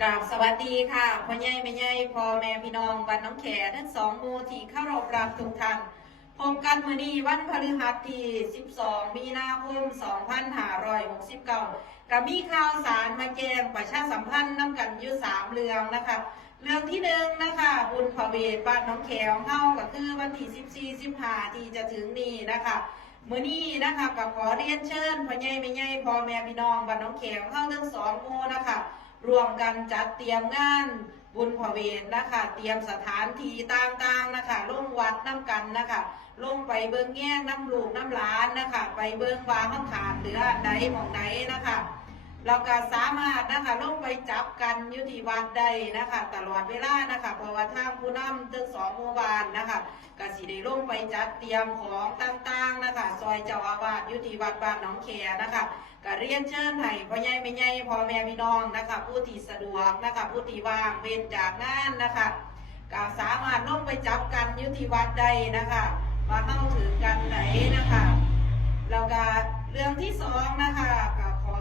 กราบสวัสดีค่ะพ่อใหญ่แม่ใหญ่พ่อแม่พี่น้องบ้านน้องแขทั้งสองหมู่ที่เข้ารบรับทุกท่านพบกันมื้อนี้วันพฤหัสที่12มีนาคม2569ก็มีข่าวสารมาแจ้งประชาสัมพันธ์นำกันอยู่3เรื่องนะคะเรื่องที่1นะคะบุญพระเวทบ้านน้องแขของเฮาก็คือวันที่14-15ที่จะถึงนี้นะคะมื้อนี้นะคะก็ขอเรียนเชิญพ่อใหญ่แม่ใหญ่พ่อแม่พี่น้องบ้านน้องแขของเฮาทั้งสองหมู่นะคะรวมกันจัดเตรียมงานบุญพระเวทนะคะเตรียมสถานที่ต่างๆนะคะลงวัดน้ำกันนะคะลงไปเบิ้งแง่งน้ำลูกน้ำหลานนะคะไปเบิ้งวางข้างขาดเหลือใดหมองใดนะคะเราก็สามารถนะคะลงไปจับกันยุติวัดใดนะคะตลอดเวลานะคะเพราะว่าทางผู้นำทั้งสองหมู่บ้านนะคะก็สิได้ลงไปจัดเตรียมของต่างๆนะคะซอยเจ้าอาวาสยุติวัดบ้านหนองแขนะคะก็เรียนเชิญให้พ่อใหญ่แม่ใหญ่พ่อแม่พี่น้องนะคะผู้ที่สะดวกนะคะผู้ที่ว่างเว้นจากงานนะคะก็สามารถลงไปจับกันยุติวัดใดนะคะมาเข้าถือกันไหนนะคะแล้วก็เรื่องที่สองนะคะก็ขอ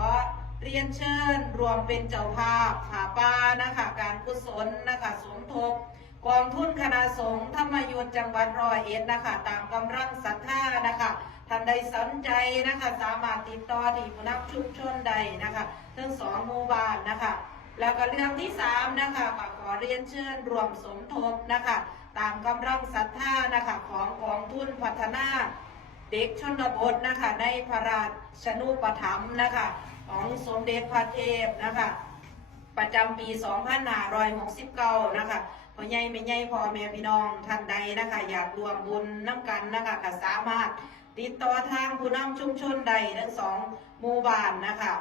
เรียนเชิญรวมเป็นเจ้าภาพผาป่านะคะการกุศลนะคะสมทบกองทุนคณะสงฆ์ธรรมยุทธจังหวัด101นะคะตามกำลังศรัทธานะคะท่านใดสนใจนะคะสามารถติดต่อที่ผู้นำชุมชนใดนะคะทั้งสองหมู่บ้านนะคะแล้วก็เรื่องที่3นะคะขอเรียนเชิญรวมสมทบนะคะตามกำลังศรัทธานะคะของกองทุนพัฒนาเด็กชนบทนะคะในพระราชานุปถัมภ์นะคะของสมเด็จพระเทพนะคะประจำปี2569นะคะพ่อใหญ่แม่ใหญ่พ่อแม่พี่น้องท่านใดนะคะอยากรวมบุญน้ำกันนะคะก็สามารถติดต่อทางผู้นำชุมชนใดทั้งสองหมู่บ้านนะคะ